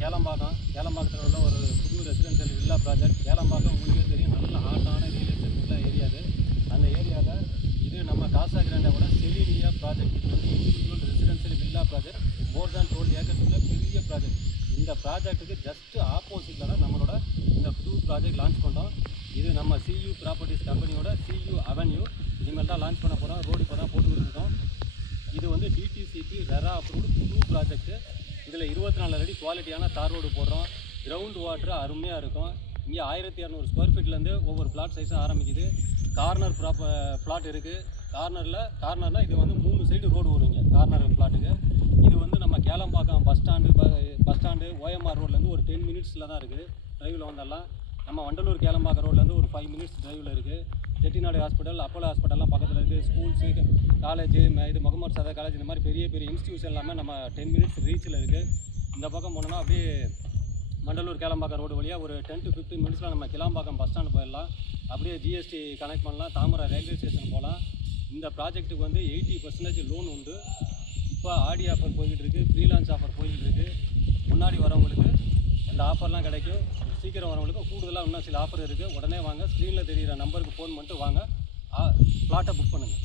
கேளம்பாக்கத்தில் உள்ள ஒரு புது ரெசிடென்ஷியல் வில்லா ப்ராஜெக்ட். கேளம்பாக்கம் உங்களுக்கே தெரியும், நல்ல ஹாட்டான ரியல் எஸ்டேட் உள்ள ஏரியா அது. அந்த ஏரியாவில் இது நம்ம காசா கிராண்டாவோட செலினியா ப்ராஜெக்ட். இது வந்து இண்டிவிஜுவல் ரெசிடென்ஷியல் வில்லா ப்ராஜெக்ட், மோர் தேன் 12 ஏக்கர்ஸ் உள்ள பெரிய ப்ராஜெக்ட். இந்த ப்ராஜெக்ட்டுக்கு ஜஸ்ட் ஆப்போசிட்டில் தான் நம்மளோட இந்த புது ப்ராஜெக்ட் லான்ச் பண்ணோம். இது நம்ம சியூ ப்ராப்பர்ட்டிஸ் கம்பெனியோட சியூ அவென்யூ இனிமேல் தான் லான்ச் பண்ண போகிறோம். ரோடு இப்போ தான் போட்டுக்கிட்டு இருக்கோம். இது வந்து டிடிசிபி ரெரா அப்ரூவ்டு புது ப்ராஜெக்ட்டு. இதில் 24 அடி குவாலிட்டியான தார் ரோடு போடுறோம். கிரவுண்ட் வாட்ரு அருமையாக இருக்கும். இங்கே 1200 ஸ்கொயர் ஃபீட்லேருந்து ஒவ்வொரு பிளாட் சைஸும் ஆரம்பிக்குது. கார்னர் பிளாட் இருக்குது. கார்னர்னால் இது வந்து 3 சைடு ரோடு வருங்க கார்னர் பிளாட்டுக்கு. இது வந்து நம்ம கேளம்பாக்கம் பஸ் ஸ்டாண்டு ஓஎம்ஆர் ரோட்லேருந்து ஒரு 10 மினிட்ஸில் தான் இருக்குது. டிரைவில் வந்தாலாம். நம்ம வண்டலூர் கேளம்பாக்கம் ரோட்லேருந்து ஒரு 5 மினிட்ஸ் டிரைவில் இருக்குது. செட்டிநாடு ஹாஸ்பிட்டல், அப்போலோ ஹாஸ்பிட்டல்லாம் பக்கத்தில் இருக்குது. ஸ்கூல்ஸு, காலேஜு, இது முகமது சதா காலேஜ், இந்த மாதிரி பெரிய பெரிய இன்ஸ்டியூஷன் எல்லாமே நம்ம 10 மினிட்ஸ் ரீச்சில் இருக்குது. இந்த பக்கம் போனோன்னா அப்படியே வண்டலூர் கேளம்பாக்கம் ரோடு வழியாக ஒரு 10 to 15 மினிட்ஸில் நம்ம கிளாம்பாக்கம் பஸ் ஸ்டாண்டு போயிடலாம். அப்படியே ஜிஎஸ்டி கனெக்ட் பண்ணலாம். தாமரை ரயில்வே ஸ்டேஷன் போகலாம். இந்த ப்ராஜெக்ட்டுக்கு வந்து 80% லோன் உண்டு. இப்போ ஆடி ஆஃபர் போய்கிட்டு இருக்குது, ஃப்ரீலான்ஸ் ஆஃபர் போய்கிட்டு இருக்குது. முன்னாடி வரவங்களுக்கு இந்த ஆஃபர்லாம் கிடைக்கும். சீக்கிரம் வரவங்களுக்கு கூடுதலாக இன்னும் சில ஆஃபர் இருக்குது. உடனே வாங்க, ஸ்க்ரீனில் தெரிகிற நம்பருக்கு ஃபோன் பண்ணிட்டு வாங்க, ப்ளாட்டை புக் பண்ணுங்கள்.